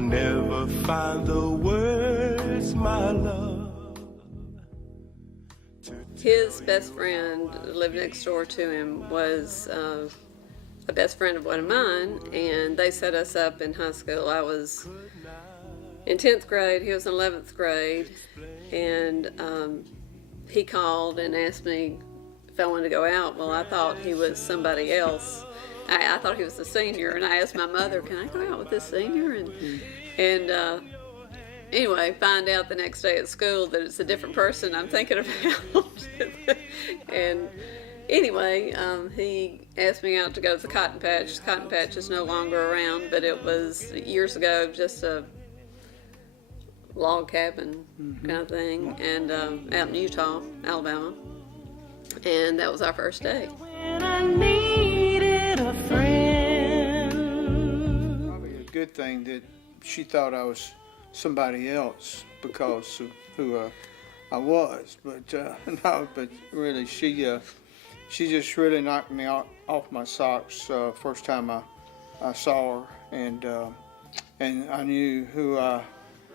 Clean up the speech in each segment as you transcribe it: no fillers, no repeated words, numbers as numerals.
never find the words, my love. His best friend lived next door to him was a best friend of one of mine, and they set us up in high school. I was in 10th grade, he was in 11th grade, and he called and asked me if I wanted to go out. Well, I thought he was somebody else. I thought he was a senior, and I asked my mother, can I go out with this senior? And anyway, find out the next day at school that it's a different person I'm thinking about. And anyway, he asked me out to go to the Cotton Patch. The Cotton Patch is no longer around, but it was years ago just a log cabin kind of thing, and out in Utah, Alabama. And that was our first day. When I needed a friend. Probably a good thing that she thought I was somebody else because of who I was, but no, but really she just really knocked me off my socks first time I saw her, and I knew who I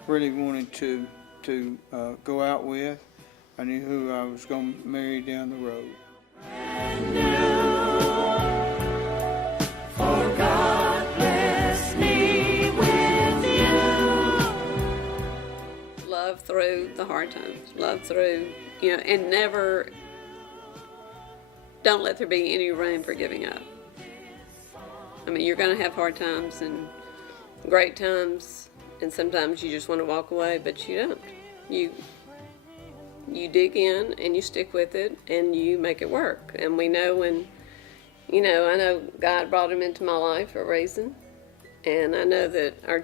really wanted to go out with. I knew who I was going to marry down the road. For God bless me with you. Love through the hard times, love through, and never, don't let there be any room for giving up. I mean, you're going to have hard times and great times, and sometimes you just want to walk away, but you don't. You dig in and you stick with it and you make it work. And we know when, I know God brought him into my life for a reason, and I know that our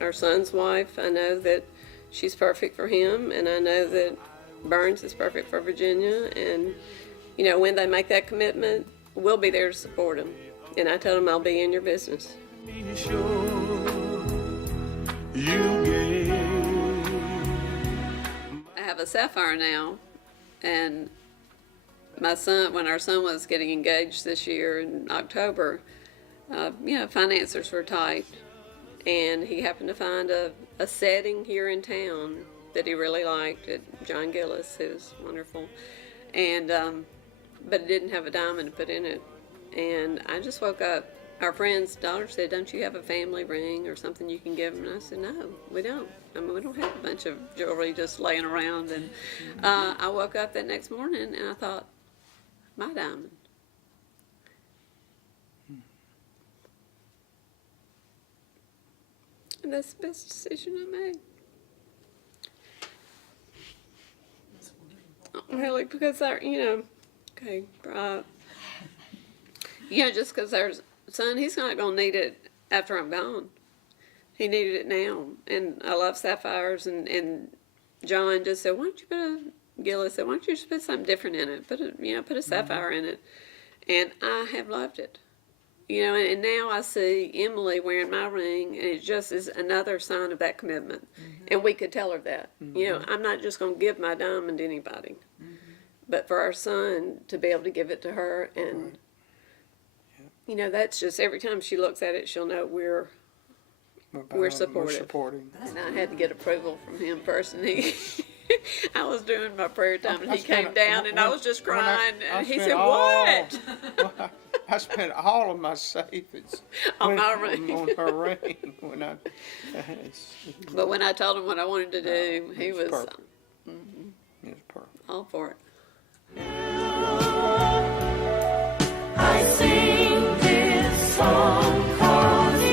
our son's wife, I know that she's perfect for him, and I know that Burns is perfect for Virginia, and when they make that commitment, we'll be there to support them. And I told them I'll be in your business. I have a Sapphire now, and when our son was getting engaged this year in October, finances were tight, and he happened to find a setting here in town that he really liked at John Gillis, who's wonderful, and but it didn't have a diamond to put in it. And I just woke up. Our friend's daughter said, don't you have a family ring or something you can give him? And I said, no, we don't. I mean, we don't have a bunch of jewelry just laying around. And I woke up that next morning and I thought, my diamond. And that's the best decision I made. Really, because just because our son, he's not going to need it after I'm gone. He needed it now. And I love sapphires, and John just said, Gillis said, why don't you just put something different in it? Put a sapphire in it. And I have loved it. And now I see Emily wearing my ring, and it just is another sign of that commitment. And we could tell her that. I'm not just going to give my diamond to anybody. But for our son to be able to give it to her, and that's just, every time she looks at it, she'll know we're supporting. And I had to get approval from him first, and I was doing my prayer time, and he came down, and I was just crying, and he said, what? I spent all of my savings on my ring. On her ring. But when I told him what I wanted to do, he was perfect. It was perfect. All for it. I sing this song 'cause you